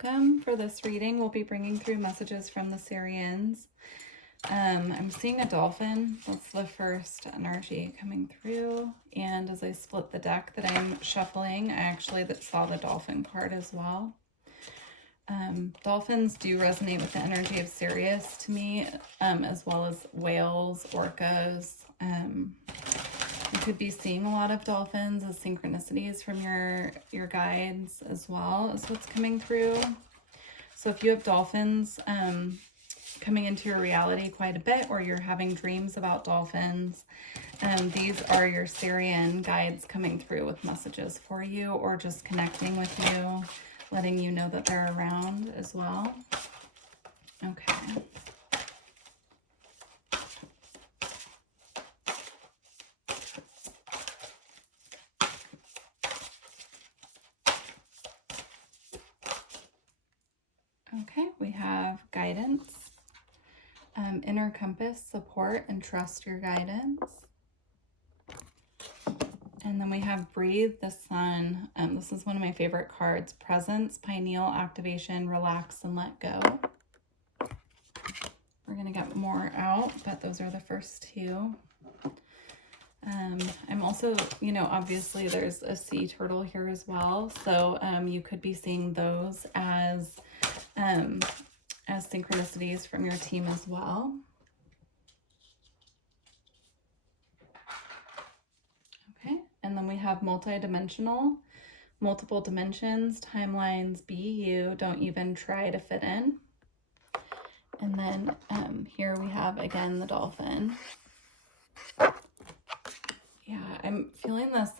welcome. For this reading, we'll be bringing through messages from the Sirians. I'm seeing a dolphin. That's the first energy coming through. And as I split the deck that I'm shuffling, I actually saw the dolphin card as well. Dolphins do resonate with the energy of Sirius to me, as well as whales, orcas. You could be seeing a lot of dolphins as synchronicities from your guides as well as what's coming through. So if you have dolphins coming into your reality quite a bit, or you're having dreams about dolphins, these are your Sirian guides coming through with messages for you, or just connecting with you, letting you know that they're around as well. Okay. Okay, we have guidance, inner compass, support, and trust your guidance. And then we have breathe the sun. This is one of my favorite cards. Presence, pineal activation, relax, and let go. We're going to get more out, but those are the first two. I'm also, obviously there's a sea turtle here as well. So you could be seeing those as synchronicities from your team as well. Okay, and then we have multi-dimensional, multiple dimensions, timelines, be you, don't even try to fit in. And then here we have, again, the dolphin. Yeah, I'm feeling this,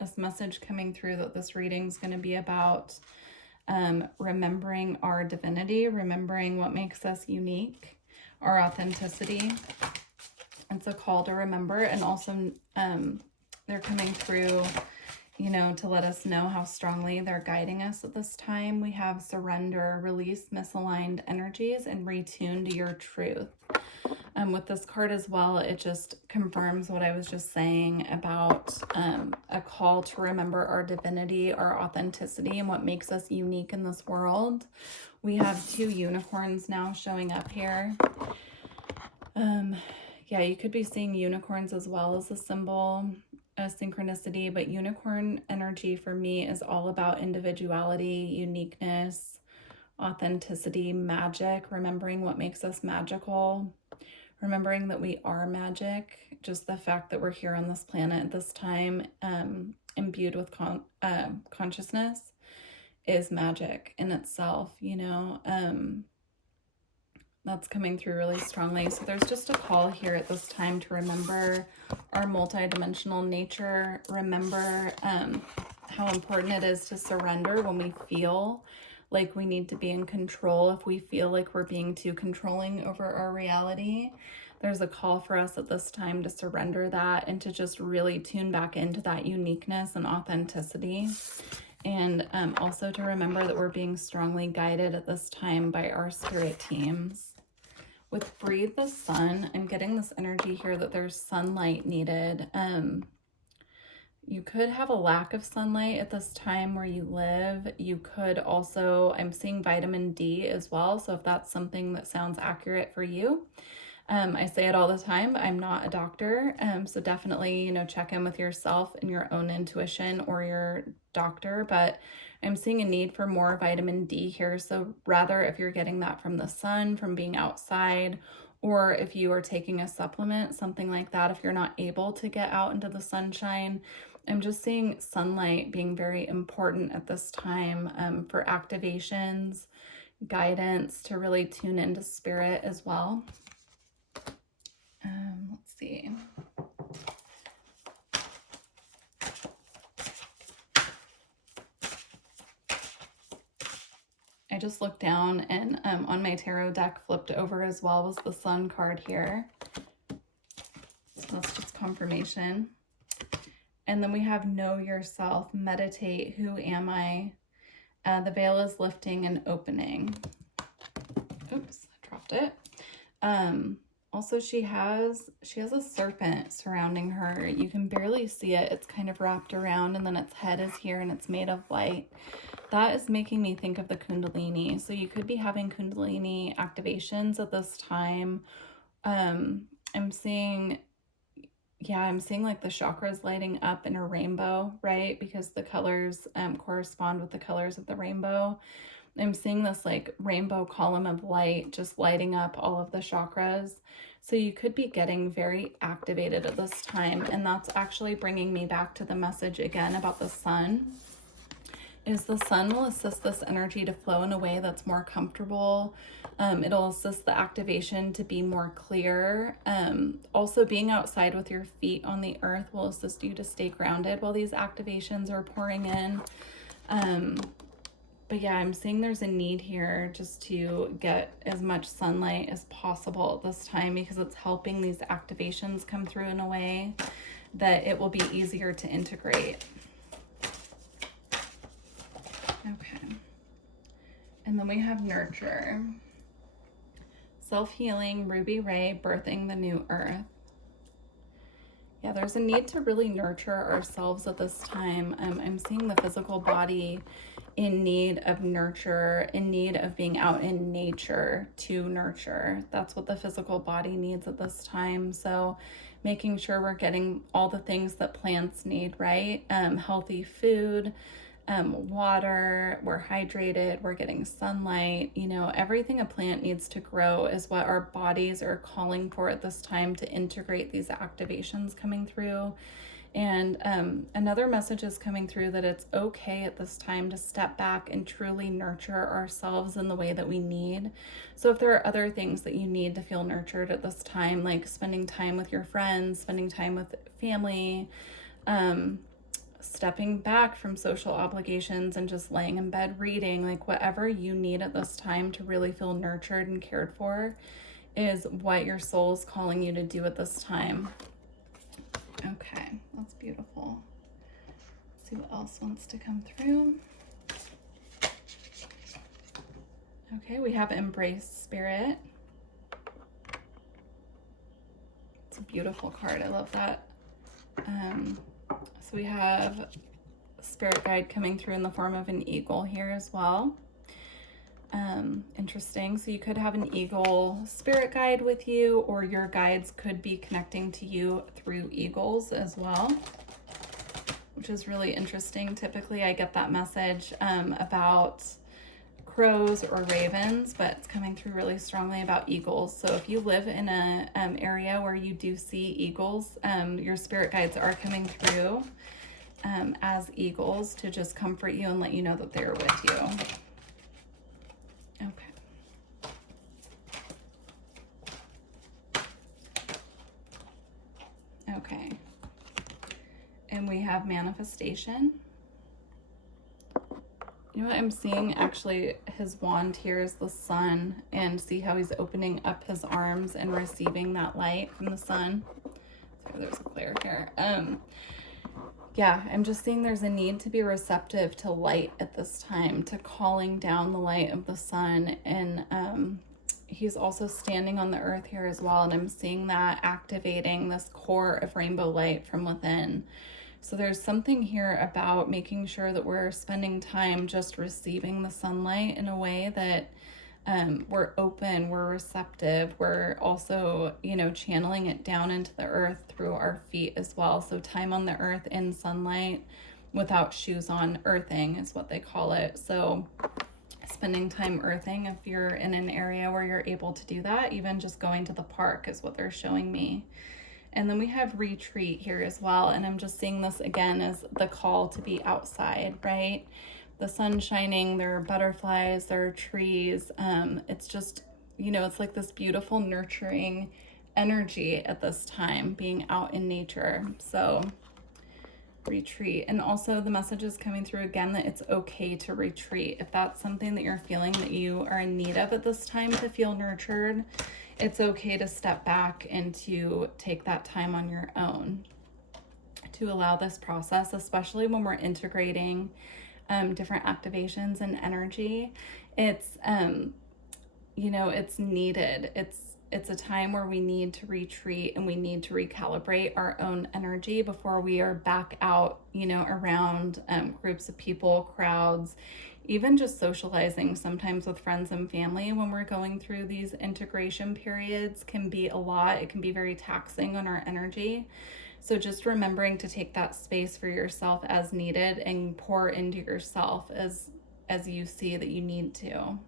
this message coming through that this reading is going to be about remembering our divinity, remembering what makes us unique, our authenticity. It's a call to remember, and also they're coming through, to let us know how strongly they're guiding us at this time. We have surrender, release misaligned energies, and retune to your truth. With this card as well, it just confirms what I was just saying about a call to remember our divinity, our authenticity, and what makes us unique in this world. We have two unicorns now showing up here. Yeah, you could be seeing unicorns as well as a symbol, a synchronicity, but unicorn energy for me is all about individuality, uniqueness, authenticity, magic, remembering what makes us magical. Remembering that we are magic, just the fact that we're here on this planet at this time, imbued with consciousness, is magic in itself, that's coming through really strongly. So there's just a call here at this time to remember our multidimensional nature, remember how important it is to surrender when we feel like we need to be in control. If we feel like we're being too controlling over our reality, there's a call for us at this time to surrender that and to just really tune back into that uniqueness and authenticity. And also to remember that we're being strongly guided at this time by our spirit teams. With breathe the sun, I'm getting this energy here that there's sunlight needed. You could have a lack of sunlight at this time where you live. You could also, I'm seeing vitamin D as well. So if that's something that sounds accurate for you, I say it all the time, I'm not a doctor. So definitely, check in with yourself and your own intuition or your doctor, but I'm seeing a need for more vitamin D here. So rather if you're getting that from the sun, from being outside, or if you are taking a supplement, something like that, if you're not able to get out into the sunshine, I'm just seeing sunlight being very important at this time for activations, guidance, to really tune into spirit as well. Let's see. I just looked down and on my tarot deck flipped over as well was the sun card here. So that's just confirmation. And then we have know yourself, meditate, who am I? The veil is lifting and opening. Oops, I dropped it. Also, she has a serpent surrounding her. You can barely see it. It's kind of wrapped around, and then its head is here, and it's made of light. that is making me think of the Kundalini. So you could be having Kundalini activations at this time. I'm seeing, yeah, I'm seeing like the chakras lighting up in a rainbow, right? Because the colors correspond with the colors of the rainbow. I'm seeing this like rainbow column of light just lighting up all of the chakras. So you could be getting very activated at this time. And that's actually bringing me back to the message again about the sun. Is the sun will assist this energy to flow in a way that's more comfortable. It'll assist the activation to be more clear. Also, being outside with your feet on the earth will assist you to stay grounded while these activations are pouring in. But yeah, I'm seeing there's a need here just to get as much sunlight as possible at this time, because it's helping these activations come through in a way that it will be easier to integrate. Okay. And then we have nurture. Self-healing, Ruby Ray, birthing the new earth. Yeah, there's a need to really nurture ourselves at this time. I'm seeing the physical body in need of nurture, in need of being out in nature to nurture. That's what the physical body needs at this time. So making sure we're getting all the things that plants need, right? Healthy food, water, we're hydrated, we're getting sunlight, you know, everything a plant needs to grow is what our bodies are calling for at this time to integrate these activations coming through. And another message is coming through that it's okay at this time to step back and truly nurture ourselves in the way that we need. So if there are other things that you need to feel nurtured at this time, like spending time with your friends, spending time with family, stepping back from social obligations and just laying in bed reading, like whatever you need at this time to really feel nurtured and cared for is what your soul's calling you to do at this time. Okay, that's beautiful. Let's see what else wants to come through. Okay, we have Embrace Spirit. It's a beautiful card. I love that. So we have Spirit Guide coming through in the form of an eagle here as well. Interesting. So you could have an eagle spirit guide with you, or your guides could be connecting to you through eagles as well, which is really interesting. Typically I get that message about crows or ravens, but it's coming through really strongly about eagles. So if you live in a area where you do see eagles, your spirit guides are coming through as eagles to just comfort you and let you know that they're with you. Okay. Okay. And we have manifestation. You know what I'm seeing? Actually, his wand here is the sun, and see how he's opening up his arms and receiving that light from the sun. So there's a glare here. Yeah, I'm just seeing there's a need to be receptive to light at this time, to calling down the light of the sun. And he's also standing on the earth here as well. And I'm seeing that activating this core of rainbow light from within. So there's something here about making sure that we're spending time just receiving the sunlight in a way that we're open, we're receptive, we're also, you know, channeling it down into the earth through our feet as well. So time on the earth in sunlight without shoes on, earthing is what they call it. So spending time earthing, if you're in an area where you're able to do that, even just going to the park is what they're showing me. And then we have retreat here as well. And I'm just seeing this again as the call to be outside, right? The sun shining, there are butterflies, there are trees. It's just, you know, it's like this beautiful nurturing energy at this time, being out in nature. So retreat. And also the message is coming through again that it's okay to retreat. If that's something that you're feeling that you are in need of at this time to feel nurtured, it's okay to step back and to take that time on your own to allow this process, especially when we're integrating different activations and energy. It's you know, it's needed. It's a time where we need to retreat and we need to recalibrate our own energy before we are back out, you know, around groups of people, crowds, even just socializing sometimes with friends and family when we're going through these integration periods can be a lot. It can be very taxing on our energy. So just remembering to take that space for yourself as needed and pour into yourself as you see that you need to.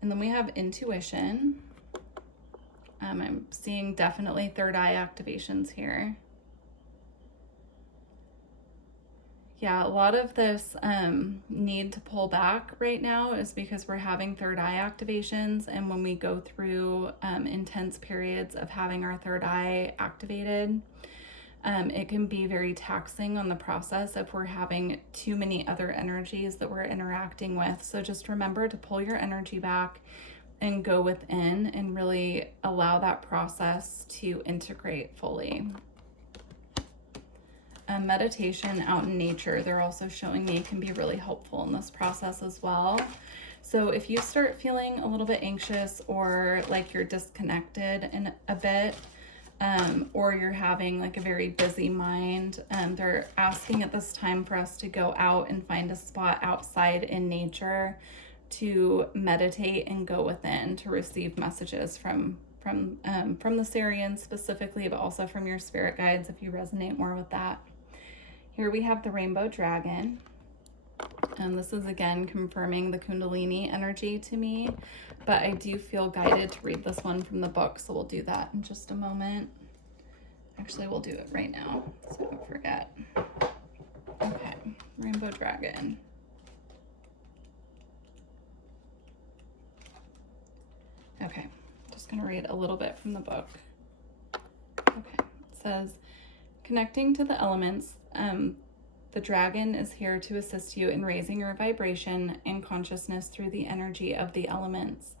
And then we have intuition. I'm seeing definitely third eye activations here. Yeah, a lot of this need to pull back right now is because we're having third eye activations. And when we go through intense periods of having our third eye activated, it can be very taxing on the process if we're having too many other energies that we're interacting with. So just remember to pull your energy back and go within and really allow that process to integrate fully. Meditation out in nature, they're also showing me, can be really helpful in this process as well. So if you start feeling a little bit anxious or like you're disconnected in a bit, or you're having like a very busy mind, they're asking at this time for us to go out and find a spot outside in nature to meditate and go within to receive messages from the Sirians specifically, but also from your spirit guides if you resonate more with that. Here we have the rainbow dragon. And this is again confirming the Kundalini energy to me, but I do feel guided to read this one from the book, so we'll do that in just a moment. Actually, we'll do it right now, so I don't forget. Okay, rainbow dragon. Okay, just gonna read a little bit from the book. Okay, it says, connecting to the elements, the dragon is here to assist you in raising your vibration and consciousness through the energy of the elements.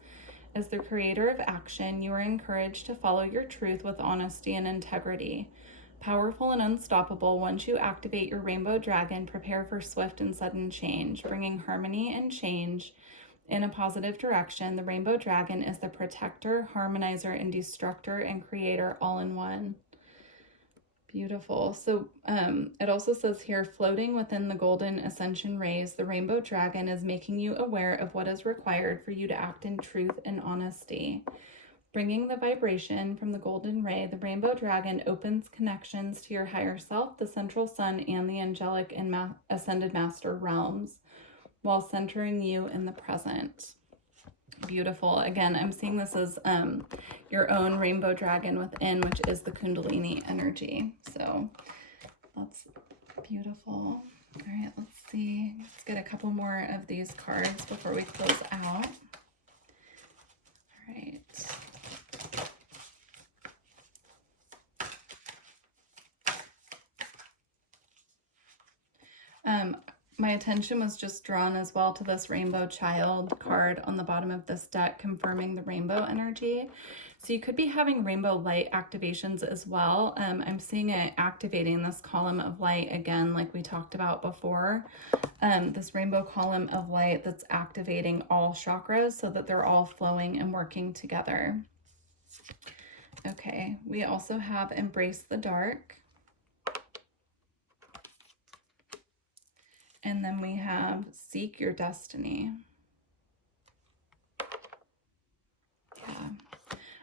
As the creator of action, you are encouraged to follow your truth with honesty and integrity. Powerful and unstoppable, once you activate your rainbow dragon, prepare for swift and sudden change, bringing harmony and change in a positive direction. The rainbow dragon is the protector, harmonizer, and destructor and creator all in one. Beautiful. So it also says here, floating within the golden ascension rays, the rainbow dragon is making you aware of what is required for you to act in truth and honesty. Bringing the vibration from the golden ray, the rainbow dragon opens connections to your higher self, the central sun, and the angelic and ascended master realms, while centering you in the present. Beautiful. Again, I'm seeing this as your own rainbow dragon within, which is the Kundalini energy. So that's beautiful. All right, let's see. Let's get a couple more of these cards before we close out. All right. My attention was just drawn as well to this rainbow child card on the bottom of this deck, confirming the rainbow energy. So you could be having rainbow light activations as well. I'm seeing it activating this column of light again, like we talked about before. This rainbow column of light that's activating all chakras so that they're all flowing and working together. Okay, we also have Embrace the Dark. And then we have Seek Your Destiny. Yeah.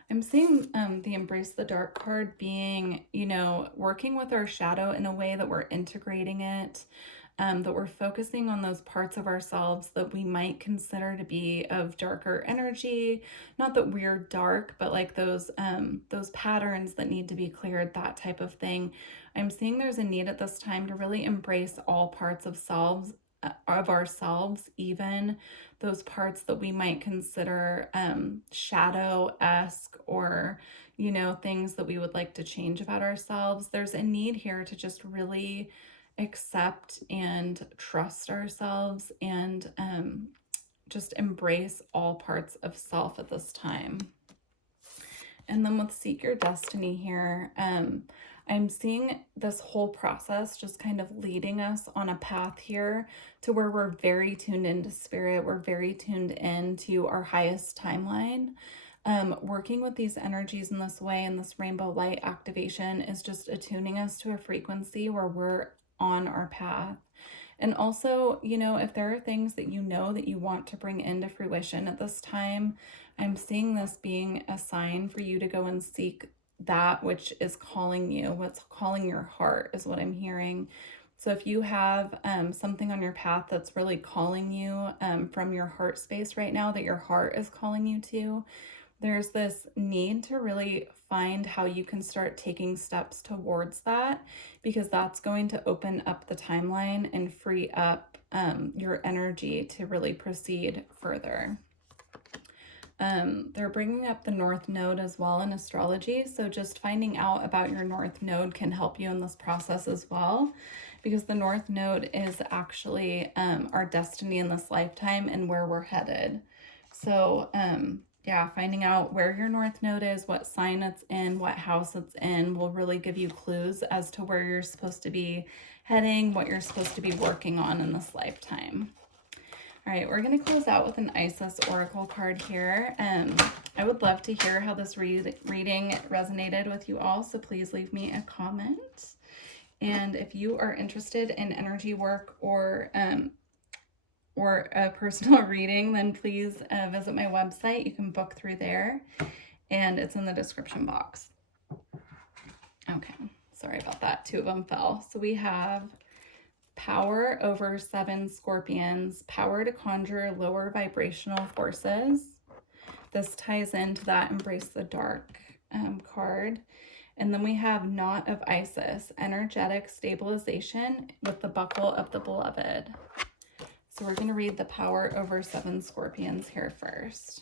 I'm seeing the Embrace the Dark card being, working with our shadow in a way that we're integrating it, that we're focusing on those parts of ourselves that we might consider to be of darker energy. Not that we're dark, but like those patterns that need to be cleared, that type of thing. I'm seeing there's a need at this time to really embrace all parts of ourselves, even those parts that we might consider shadow-esque or, things that we would like to change about ourselves. There's a need here to just really accept and trust ourselves and just embrace all parts of self at this time. And then with Seek Your Destiny here, I'm seeing this whole process just kind of leading us on a path here to where we're very tuned into spirit. We're very tuned into our highest timeline. Working with these energies in this way, and this rainbow light activation is just attuning us to a frequency where we're on our path. And also, you know, if there are things that you know that you want to bring into fruition at this time, I'm seeing this being a sign for you to go and seek that which is calling you, what's calling your heart is what I'm hearing. So if you have something on your path that's really calling you from your heart space right now, that your heart is calling you to, there's this need to really find how you can start taking steps towards that, because that's going to open up the timeline and free up your energy to really proceed further. They're bringing up the North Node as well in astrology. So just finding out about your North Node can help you in this process as well, because the North Node is actually our destiny in this lifetime and where we're headed. So yeah, finding out where your North Node is, what sign it's in, what house it's in, will really give you clues as to where you're supposed to be heading, what you're supposed to be working on in this lifetime. All right, we're going to close out with an Isis Oracle card here. I would love to hear how this reading resonated with you all, so please leave me a comment. And if you are interested in energy work or a personal reading, then please visit my website. You can book through there, and it's in the description box. Okay, sorry about that. 2 of them fell. So we have power over 7 scorpions, power to conjure lower vibrational forces. This ties into that embrace the dark card. And then we have knot of Isis, energetic stabilization with the buckle of the beloved. So we're going to read the power over 7 scorpions here first.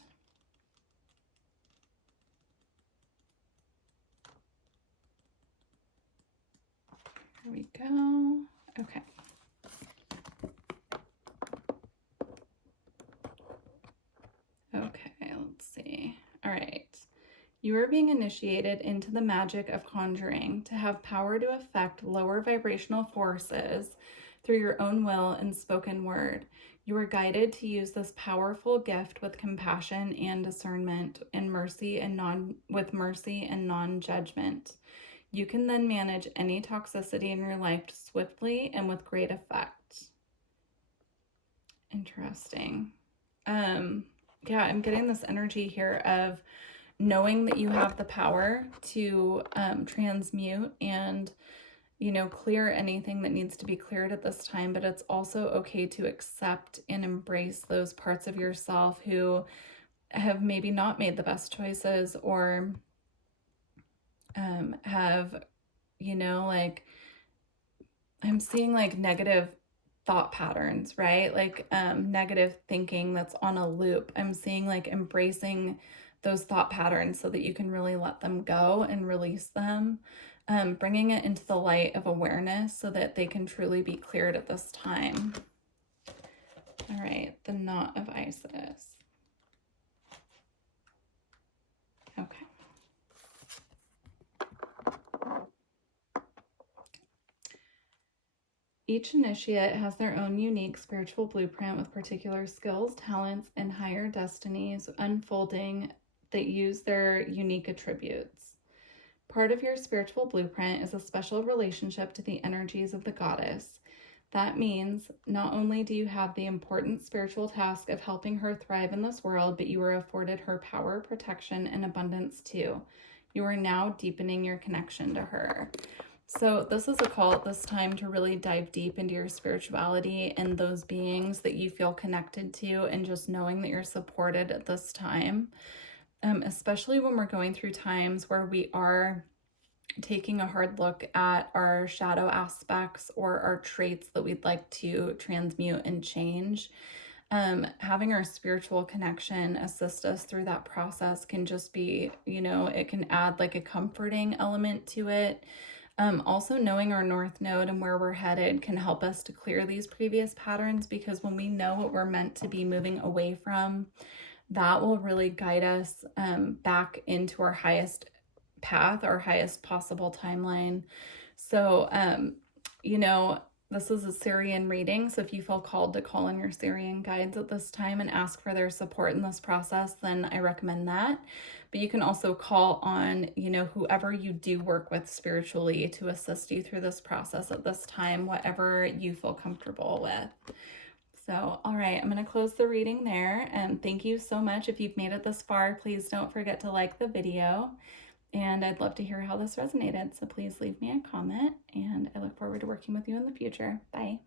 Here we go. Okay. Okay, let's see. All right. You are being initiated into the magic of conjuring to have power to affect lower vibrational forces through your own will and spoken word. You are guided to use this powerful gift with compassion and discernment and mercy and non-judgment. You can then manage any toxicity in your life swiftly and with great effect. Interesting. Yeah, I'm getting this energy here of knowing that you have the power to transmute and, you know, clear anything that needs to be cleared at this time, but it's also okay to accept and embrace those parts of yourself who have maybe not made the best choices or have, you know, like, I'm seeing like negative thought patterns, right? Like negative thinking that's on a loop. I'm seeing like embracing those thought patterns so that you can really let them go and release them, bringing it into the light of awareness so that they can truly be cleared at this time. All right, the knot of Isis. Okay. Each initiate has their own unique spiritual blueprint with particular skills, talents, and higher destinies unfolding that use their unique attributes. Part of your spiritual blueprint is a special relationship to the energies of the goddess. That means not only do you have the important spiritual task of helping her thrive in this world, but you are afforded her power, protection, and abundance too. You are now deepening your connection to her. So this is a call at this time to really dive deep into your spirituality and those beings that you feel connected to, and just knowing that you're supported at this time, especially when we're going through times where we are taking a hard look at our shadow aspects or our traits that we'd like to transmute and change. Having our spiritual connection assist us through that process can just be, you know, it can add like a comforting element to it. Also knowing our North Node and where we're headed can help us to clear these previous patterns, because when we know what we're meant to be moving away from, that will really guide us back into our highest path, our highest possible timeline. So, you know, This is a Sirian reading, so if you feel called to call in your Sirian guides at this time and ask for their support in this process, then I recommend that. But you can also call on, whoever you do work with spiritually to assist you through this process at this time, whatever you feel comfortable with. So, all right, I'm going to close the reading there. And thank you so much. If you've made it this far, please don't forget to like the video. And I'd love to hear how this resonated. So please leave me a comment, and I look forward to working with you in the future. Bye.